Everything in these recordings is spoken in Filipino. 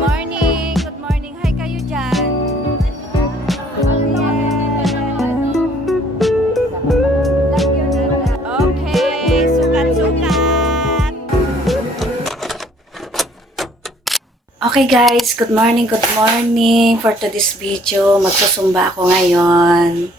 morning. Good morning. Hi kayo dyan. Okay, sukat-sukat. Okay guys, good morning, good morning. For today's video, magsusumba ako ngayon.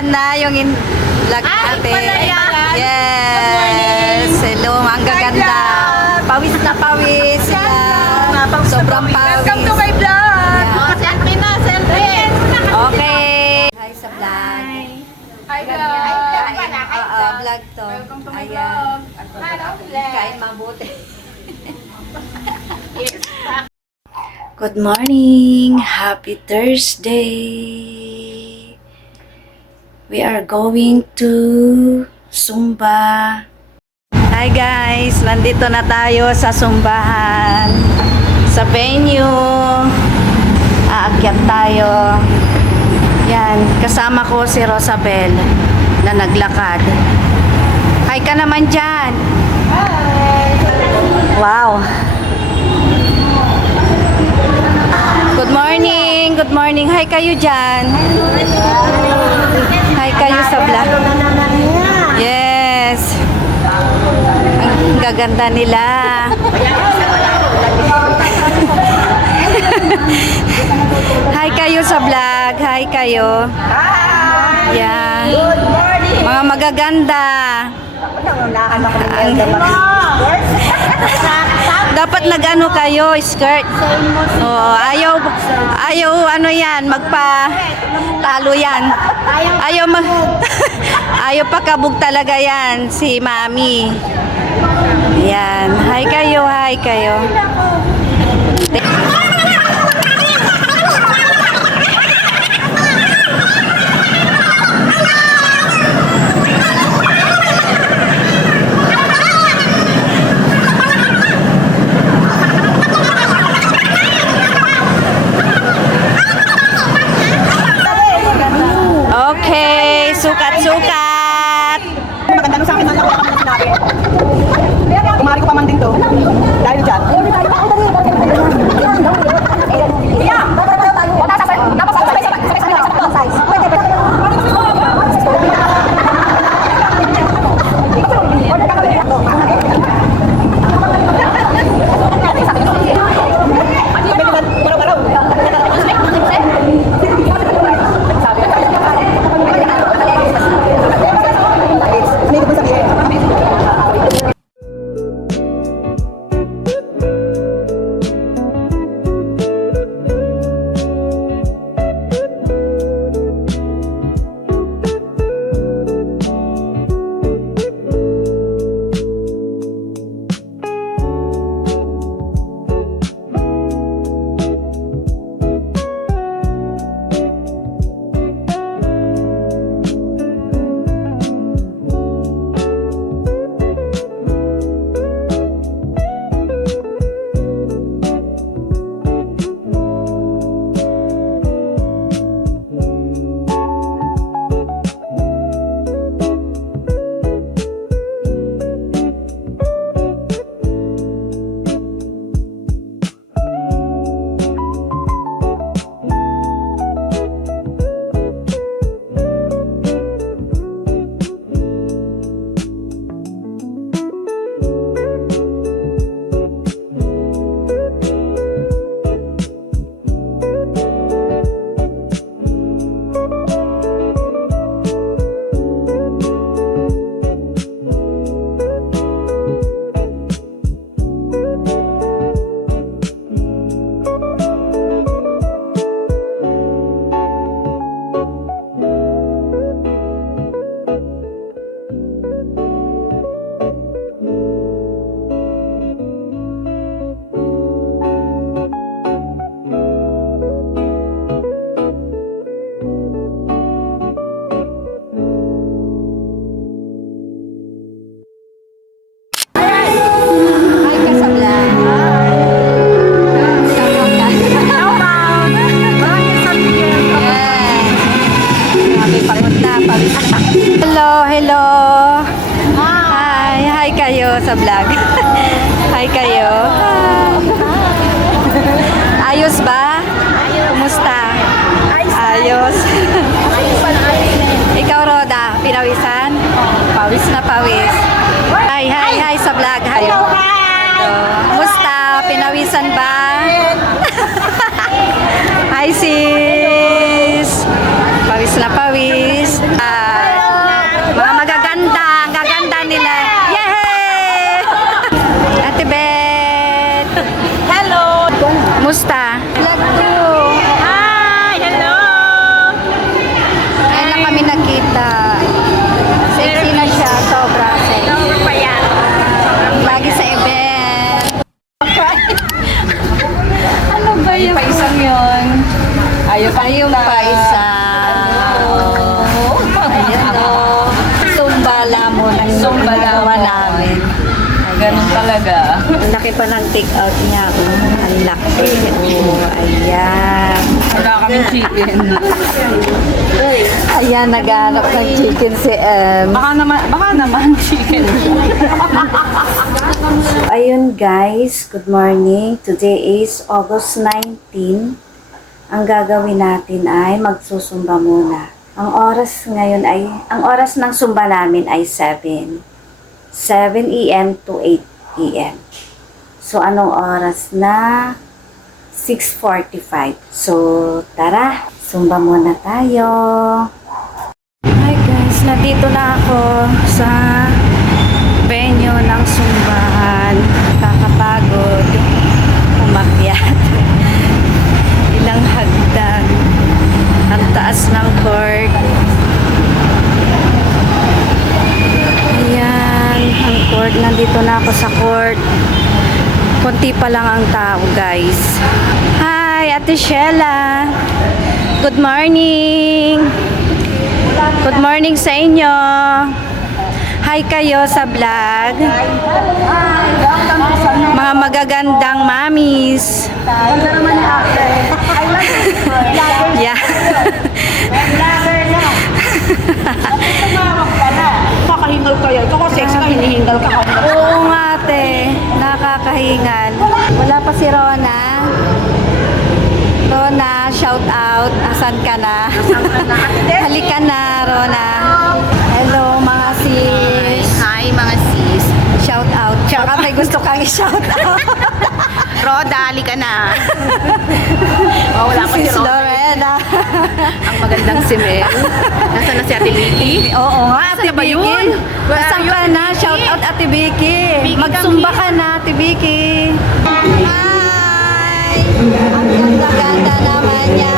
Na yung vlog natin. Yes. Hello, ang gaganda. Pawis na pawis sila. Sobrang pawis. Welcome to my vlog. Selfie na, selfie. Okay. Hi sa vlog. Hi vlog. Vlog to. Welcome to my vlog. Kain mabuti. Good morning. Happy Thursday. We are going to Sumba. Hi guys, nandito na tayo sa Sumbahan. Sa venue. Aakyat tayo. Yan, kasama ko si Rosabel na naglakad. Hi ka naman dyan. Hi. Wow. Good morning. Good morning. Hi kayo dyan. Hi kayo sa vlog. Yes. Ang gaganda nila. Hi kayo sa vlog. Hi kayo. Yeah. Good morning. Mga magaganda. Dapat nag-ano kayo, skirt. Oh, ayaw ano yan, talo yan. Ayaw pakabog talaga yan si Mami. Yan. Hi kayo, hi kayo. Okay, sukat-sukat. Maganda nung sa akin lang ako sinabi. Kumari ko pa man din to. Dahil dyan. Yeah! Tapos size. kayo sa vlog. Hi kayo. Ayos ba? Kumusta? Ayos. Ikaw, Roda, pinawisan? Pawis na pawis. Hi sa vlog. Hi. Kumusta? Pinawisan ba? Hi sis. Pawis na pawis. Mga magaganda. Ang gaganda nila. Yay! Ate Beth. Hello! Kumusta? Vlog ko. Hi! Hello! Ngayon lang kami nakita. Sexy na siya. Sobra sexy. Pa yan. Lagi sa event. Ano ba yung Paisang yun. Ayos yung paisa? Ayan o. Sumbala mo ng Sumbala mo. namin. Ganun talaga. Ang laki pa ng take out niya. Ang laki. Ayan. Wala kaming chicken. Ayan, naghanap ng chicken si Baka naman chicken. Ayun guys, good morning. Today is August 19. Ang gagawin natin ay magsusumba muna. Ang oras ng sumba namin ay 7 a.m. to 8 p.m. So, anong oras na? 6:45. So, tara, sumba muna tayo. Hi guys, nandito na ako sa venue ng sumbahan. Kakapagod. Umakyat. Ilang hagdan. Ang taas ng court. Ayan, ang court. Nandito na ako sa court. Konti pa lang ang tao, guys. Hi, Ate Sheila. Good morning. Good morning sa inyo. Hi kayo sa vlog. Mga magagandang mamis. Yeah. Kakahingal kayo. Ito ko sexy ka, hinihingal ka. Oo nga, ate. Nakakahingal. Wala pa si Rona. Rona, shout out. Asan ka na? Halika na, Rona. Hello, mga sis. Hi mga sis. Shout out. Baka may gusto kang i-shout out. Roda, halika na. Oh, wala pa si Sis Roda. Lorena. Ang magandang si Mel. Nasaan na si Ate Vicky? Oo nga, Ate na ba Vicky. yun? Nasaan ka na? Shout out, Ate Vicky. Vicky, Magsumba come ka na, Ate Vicky. Hi! Ang ganda-ganda naman niya.